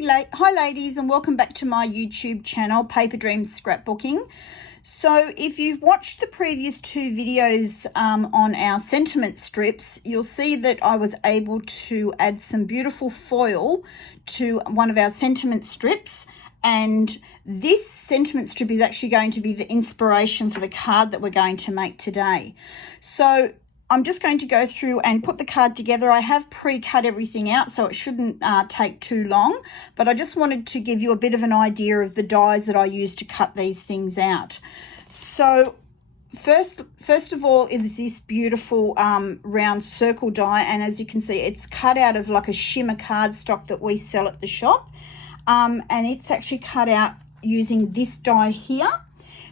Hi ladies, and welcome back to my YouTube channel, Paper Dreams Scrapbooking. So if you've watched the previous two videos on our sentiment strips, you'll see that I was able to add some beautiful foil to one of our sentiment strips, and this sentiment strip is actually going to be the inspiration for the card that we're going to make today. So I'm just going to go through and put the card together. I have pre-cut everything out, so it shouldn't take too long, but I just wanted to give you a bit of an idea of the dies that I use to cut these things out. So first of all is this beautiful round circle die, and as you can see, it's cut out of like a shimmer cardstock that we sell at the shop, and it's actually cut out using this die here.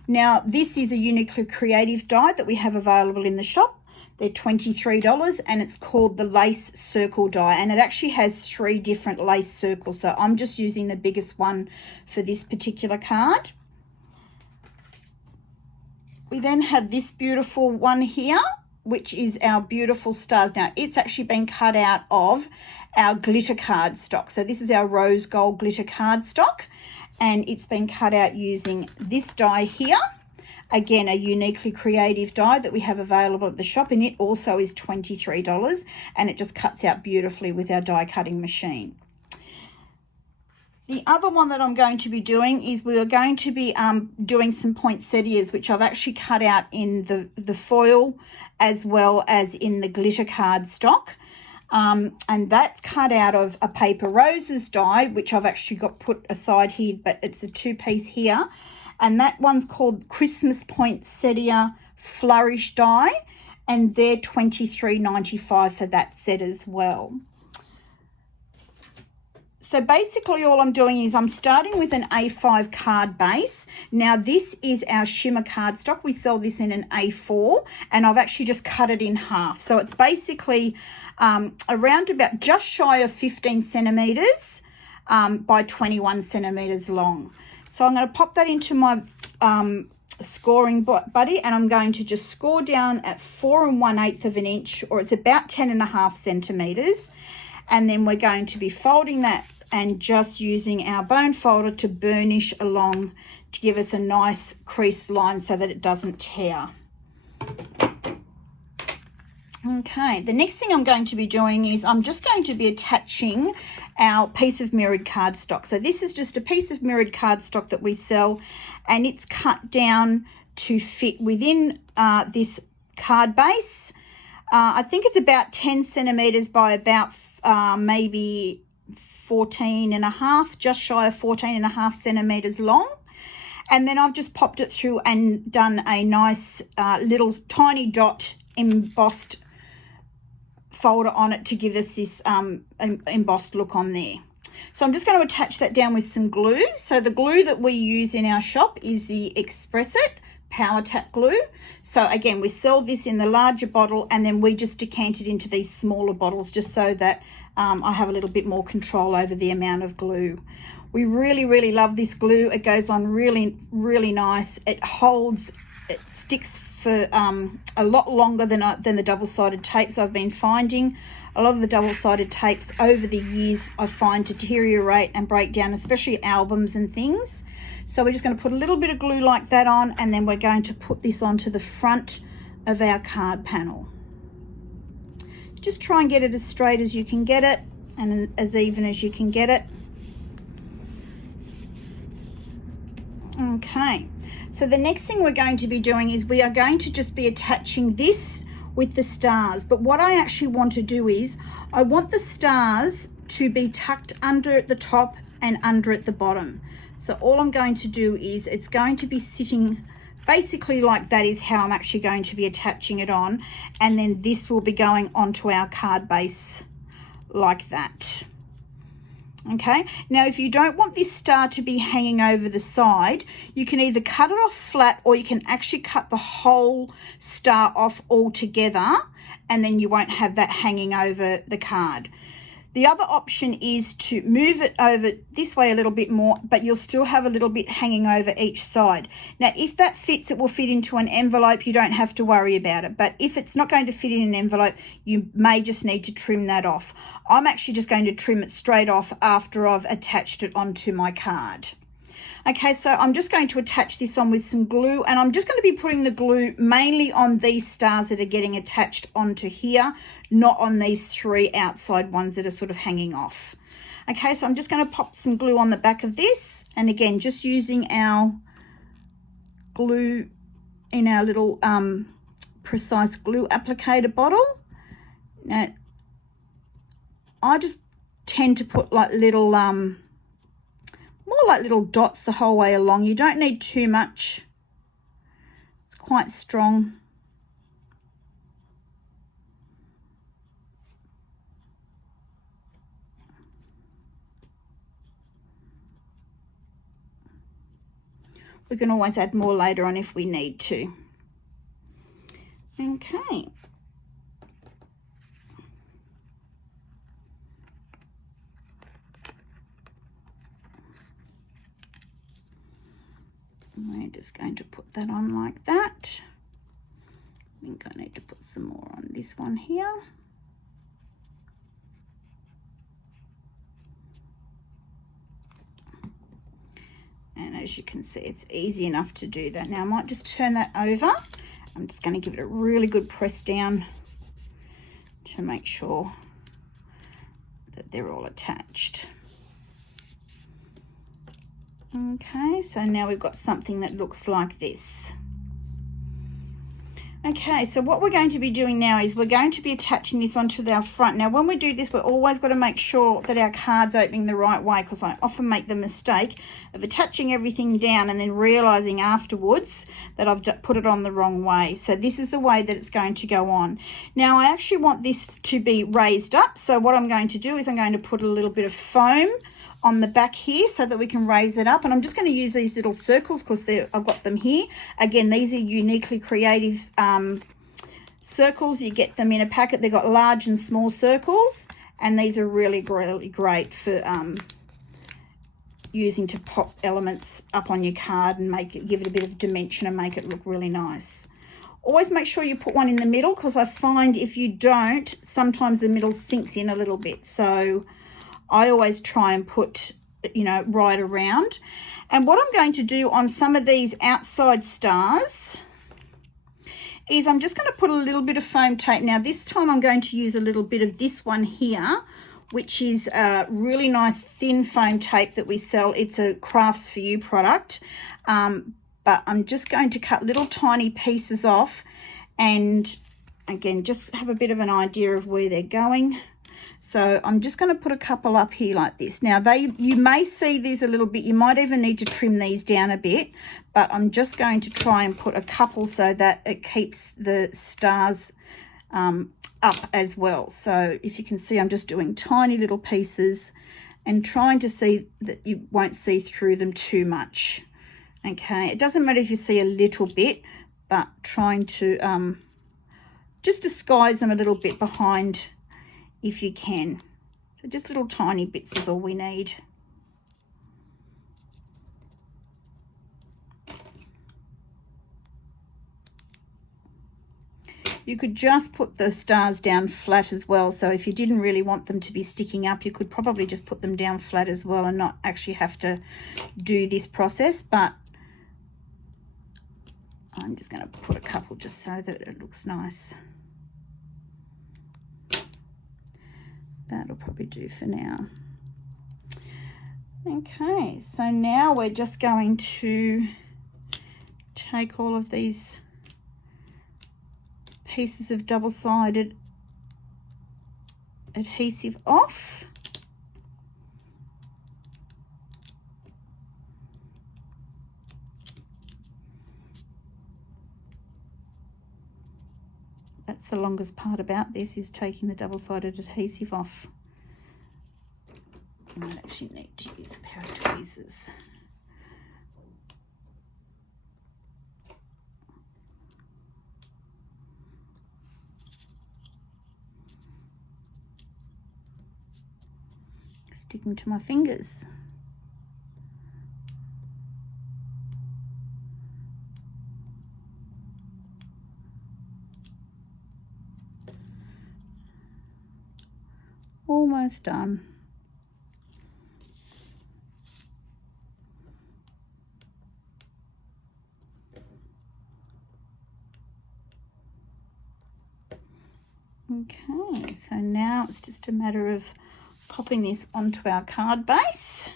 Now, this is a uniquely creative die that we have available in the shop. They're $23, and it's called the lace circle die, and it actually has 3 different lace circles, so I'm just using the biggest one for this particular card. We then have this beautiful one here, which is our beautiful stars. Now, it's actually been cut out of our glitter cardstock, so this is our rose gold glitter cardstock, and it's been cut out using this die here. Again, a uniquely creative die that we have available at the shop, and it also is $23, and it just cuts out beautifully with our die cutting machine. The other one that I'm going to be doing is we are going to be doing some poinsettias, which I've actually cut out in the foil as well as in the glitter cardstock. And that's cut out of a paper roses die, which I've actually got put aside here, but it's a 2-piece here. And that one's called Christmas Poinsettia Flourish die, and they're $23.95 for that set as well. So basically all I'm doing is I'm starting with an A5 card base. Now this is our shimmer cardstock. We sell this in an A4, and I've actually just cut it in half. So it's basically around about just shy of 15 centimeters by 21 centimeters long. So I'm going to pop that into my scoring buddy, and I'm going to just score down at 4 1/8 of an inch, or it's about 10.5 centimeters. And then we're going to be folding that and just using our bone folder to burnish along to give us a nice crease line so that it doesn't tear. Okay, the next thing I'm going to be doing is I'm just going to be attaching our piece of mirrored cardstock. So this is just a piece of mirrored cardstock that we sell, and it's cut down to fit within this card base. I think it's about 10 centimeters by about maybe 14.5, just shy of 14.5 centimeters long. And then I've just popped it through and done a nice little tiny dot embossed folder on it to give us this embossed look on there. So I'm just going to attach that down with some glue. So the glue that we use in our shop is the Express It Power Tap glue. So again, we sell this in the larger bottle, and then we just decant it into these smaller bottles just so that I have a little bit more control over the amount of glue. We really love this glue. It goes on really nice. It holds, it sticks for a lot longer than the double-sided tapes. I've been finding a lot of the double-sided tapes over the years I find deteriorate and break down, especially albums and things. So we're just going to put a little bit of glue like that on, and then we're going to put this onto the front of our card panel. Just try and get it as straight as you can get it, and as even as you can get it. Okay, so the next thing we're going to be doing is we are going to just be attaching this with the stars. But what I actually want to do is I want the stars to be tucked under at the top and under at the bottom. So all I'm going to do is it's going to be sitting basically like that is how I'm actually going to be attaching it on, and then this will be going onto our card base like that. Okay, now if you don't want this star to be hanging over the side, you can either cut it off flat, or you can actually cut the whole star off altogether, and then you won't have that hanging over the card. The other option is to move it over this way a little bit more, but you'll still have a little bit hanging over each side. Now, if that fits, it will fit into an envelope. You don't have to worry about it. But if it's not going to fit in an envelope, you may just need to trim that off. I'm actually just going to trim it straight off after I've attached it onto my card. Okay, so I'm just going to attach this on with some glue, and I'm just going to be putting the glue mainly on these stars that are getting attached onto here, not on these 3 outside ones that are sort of hanging off. Okay, so I'm just going to pop some glue on the back of this, and again, just using our glue in our little precise glue applicator bottle. Now, I just tend to put like little more like little dots the whole way along. You don't need too much. It's quite strong. We can always add more later on if we need to. Okay. We're just going to put that on like that. I think I need to put some more on this one here. And as you can see, it's easy enough to do that. Now I might just turn that over. I'm just going to give it a really good press down to make sure that they're all attached. Okay, so now we've got something that looks like this. Okay, so what we're going to be doing now is we're going to be attaching this onto our front. Now, when we do this, we're always got to make sure that our card's opening the right way, because I often make the mistake of attaching everything down and then realizing afterwards that I've put it on the wrong way. So this is the way that it's going to go on. Now, I actually want this to be raised up. So what I'm going to do is I'm going to put a little bit of foam on the back here so that we can raise it up, and I'm just going to use these little circles because I've got them here. Again, these are uniquely creative circles. You get them in a packet. They've got large and small circles, and these are really great for using to pop elements up on your card and give it a bit of dimension and make it look really nice. Always make sure you put one in the middle, because I find if you don't, sometimes the middle sinks in a little bit. So I always try and put, you know, right around. And what I'm going to do on some of these outside stars is I'm just going to put a little bit of foam tape. Now this time I'm going to use a little bit of this one here, which is a really nice thin foam tape that we sell. It's a Crafts For You product. But I'm just going to cut little tiny pieces off, and again, just have a bit of an idea of where they're going. So I'm just going to put a couple up here like this. Now you may see these a little bit. You might even need to trim these down a bit, but I'm just going to try and put a couple so that it keeps the stars up as well. So if you can see, I'm just doing tiny little pieces and trying to see that you won't see through them too much. Okay, it doesn't matter if you see a little bit, but trying to just disguise them a little bit behind if you can. So just little tiny bits is all we need. You could just put the stars down flat as well. So if you didn't really want them to be sticking up, you could probably just put them down flat as well and not actually have to do this process. But I'm just going to put a couple just so that it looks nice. That'll probably do for now. Okay, so now we're just going to take all of these pieces of double-sided adhesive off. That's the longest part about this, is taking the double-sided adhesive off. I might actually need to use a pair of tweezers. sticking to my fingers. Almost done. Okay, so now it's just a matter of popping this onto our card base.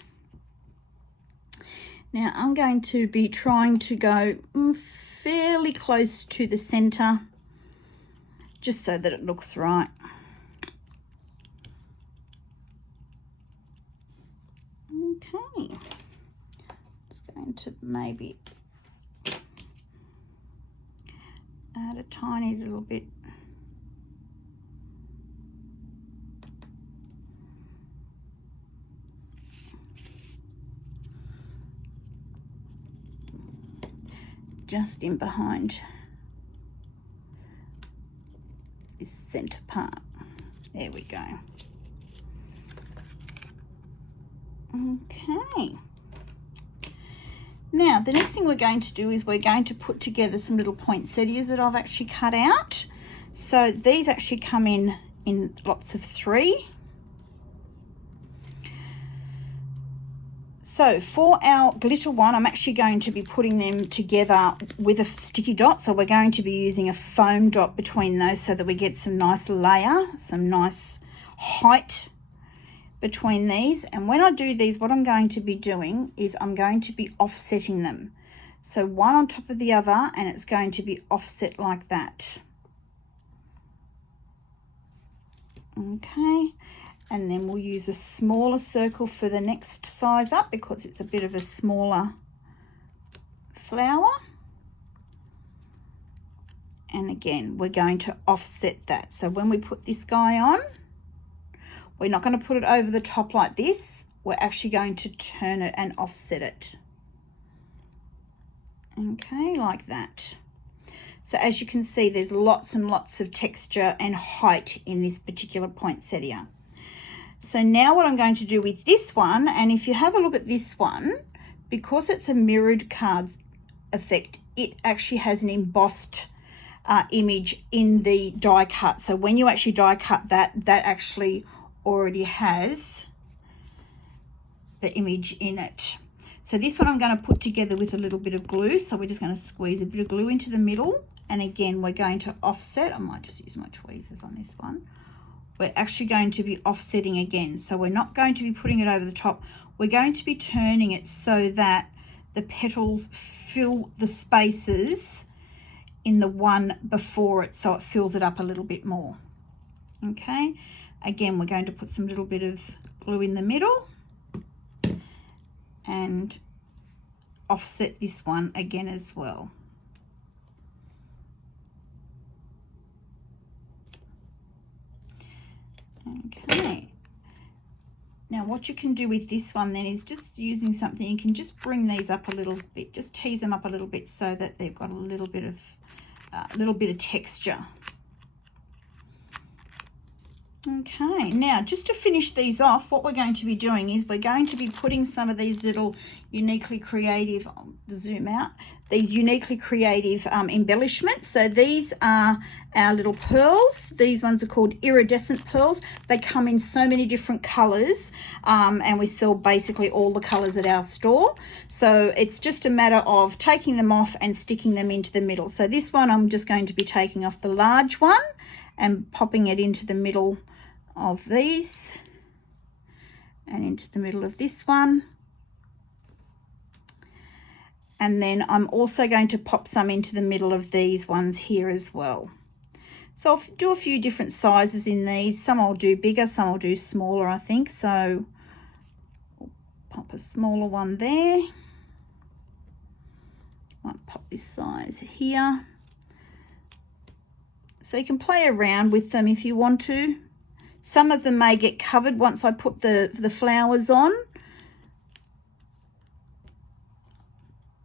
Now I'm going to be trying to go fairly close to the center, just so that it looks right. Okay, it's going to maybe add a tiny little bit. Just in behind this center part. There we go. Okay. Now the next thing we're going to do is we're going to put together some little poinsettias that I've actually cut out. So these actually come in lots of 3. So for our glitter one, I'm actually going to be putting them together with a sticky dot. So we're going to be using a foam dot between those so that we get some nice layer, some nice height between these. And when I do these, what I'm going to be doing is I'm going to be offsetting them. So one on top of the other, and it's going to be offset like that. Okay. And then we'll use a smaller circle for the next size up because it's a bit of a smaller flower. And again, we're going to offset that. So when we put this guy on, we're not going to put it over the top like this. We're actually going to turn it and offset it. Okay, like that. So as you can see, there's lots and lots of texture and height in this particular poinsettia. So now what I'm going to do with this one, and if you have a look at this one, because it's a mirrored cards effect, it actually has an embossed image in the die cut. So when you actually die cut that, that actually already has the image in it. So this one I'm going to put together with a little bit of glue. So we're just going to squeeze a bit of glue into the middle. And again, we're going to offset. I might just use my tweezers on this one. We're actually going to be offsetting again. So we're not going to be putting it over the top. We're going to be turning it so that the petals fill the spaces in the one before it, so it fills it up a little bit more. Okay, again, we're going to put some little bit of glue in the middle and offset this one again as well. Okay, now what you can do with this one then is just using something, you can just bring these up a little bit, just tease them up a little bit so that they've got a little bit of texture. Okay, now just to finish these off, what we're going to be doing is we're going to be putting some of these little uniquely creative, I'll zoom out, these uniquely creative embellishments. So these are our little pearls. These ones are called iridescent pearls. They come in so many different colors, and we sell basically all the colors at our store. So it's just a matter of taking them off and sticking them into the middle. So this one I'm just going to be taking off the large one and popping it into the middle of these and into the middle of this one. And then I'm also going to pop some into the middle of these ones here as well. So I'll do a few different sizes in these. Some I'll do bigger, some I'll do smaller, I think. So I'll pop a smaller one there. Might pop this size here. So you can play around with them if you want to. Some of them may get covered once I put the flowers on.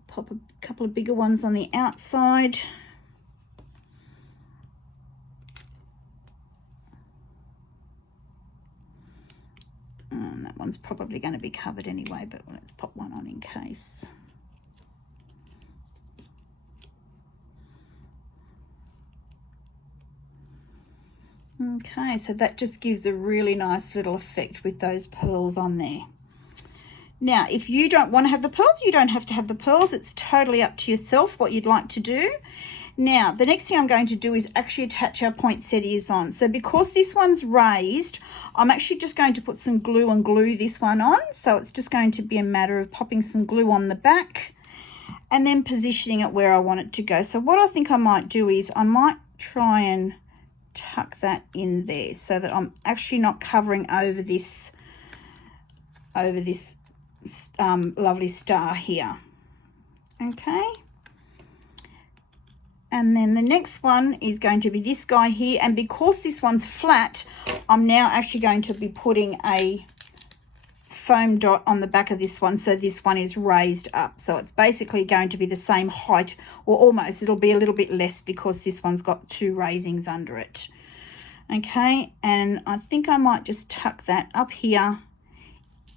Pop a couple of bigger ones on the outside. And that one's probably going to be covered anyway, but let's pop one on in case. Okay, so that just gives a really nice little effect with those pearls on there. Now, if you don't want to have the pearls, you don't have to have the pearls. It's totally up to yourself what you'd like to do. Now, the next thing I'm going to do is actually attach our poinsettias on. So because this one's raised, I'm actually just going to put some glue and glue this one on. So it's just going to be a matter of popping some glue on the back and then positioning it where I want it to go. So what I think I might do is I might try and tuck that in there so that I'm actually not covering over this lovely star here. Okay, and then the next one is going to be this guy here, and because this one's flat, I'm now actually going to be putting a foam dot on the back of this one, so this one is raised up, so it's basically going to be the same height, or almost. It'll be a little bit less because this one's got two raisings under it. Okay, and I think I might just tuck that up here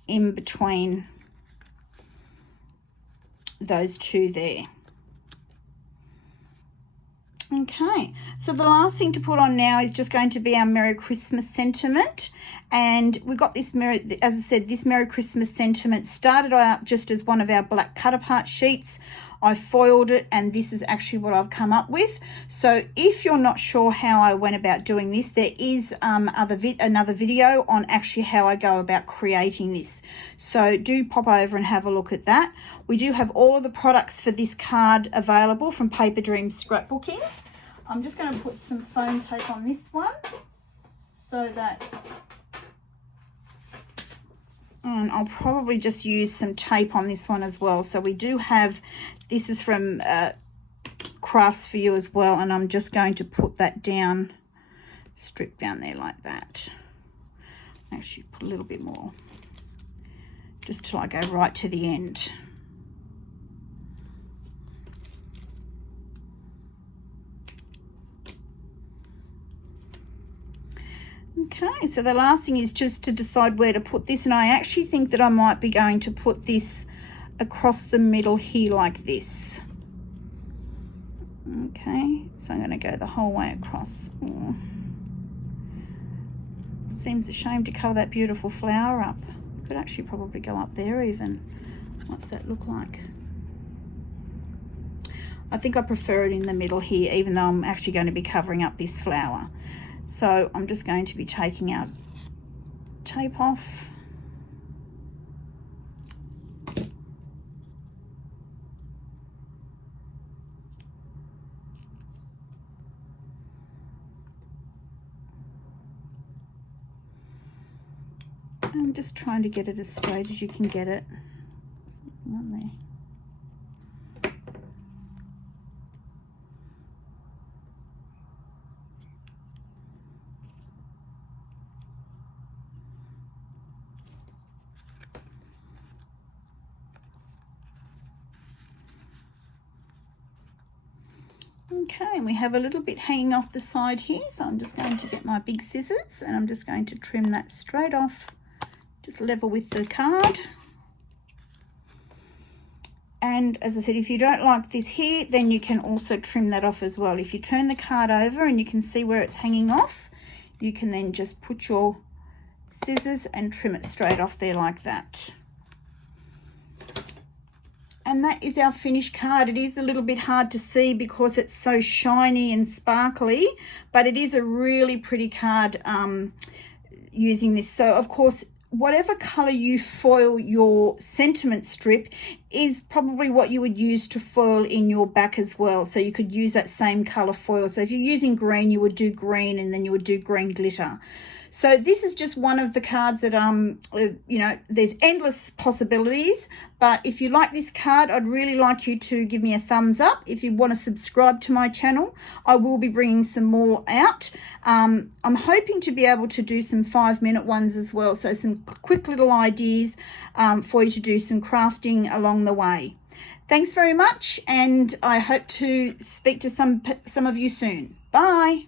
in between those two there. Okay, so the last thing to put on now is just going to be our Merry Christmas sentiment. And we got this, as I said, this Merry Christmas sentiment started out just as one of our black cut apart sheets. I foiled it, and this is actually what I've come up with. So if you're not sure how I went about doing this, there is another video on actually how I go about creating this. So do pop over and have a look at that. We do have all of the products for this card available from Paper Dreams Scrapbooking. I'm just going to put some foam tape on this one so that, and I'll probably just use some tape on this one as well. So we do have, this is from Crafts for You as well, and I'm just going to put that down, strip down there like that. Actually put a little bit more, just till I go right to the end. Okay, so the last thing is just to decide where to put this, and I actually think that I might be going to put this across the middle here like this. Okay, so I'm going to go the whole way across. Oh. Seems a shame to cover that beautiful flower up. Could actually probably go up there even. What's that look like? I think I prefer it in the middle here, even though I'm actually going to be covering up this flower. So I'm just going to be taking our tape off. I'm just trying to get it as straight as you can get it. Something on there. Okay, and we have a little bit hanging off the side here, so I'm just going to get my big scissors and I'm just going to trim that straight off, just level with the card. And as I said, if you don't like this here, then you can also trim that off as well. If you turn the card over and you can see where it's hanging off, you can then just put your scissors and trim it straight off there like that. And that is our finished card. It is a little bit hard to see because it's so shiny and sparkly, but it is a really pretty card using this. So of course, whatever color you foil your sentiment strip is probably what you would use to foil in your back as well. So you could use that same color foil. So if you're using green, you would do green, and then you would do green glitter. So this is just one of the cards that, you know, there's endless possibilities. But if you like this card, I'd really like you to give me a thumbs up. If you want to subscribe to my channel, I will be bringing some more out. I'm hoping to be able to do some 5-minute ones as well. So some quick little ideas for you to do some crafting along the way. Thanks very much, and I hope to speak to some of you soon. Bye.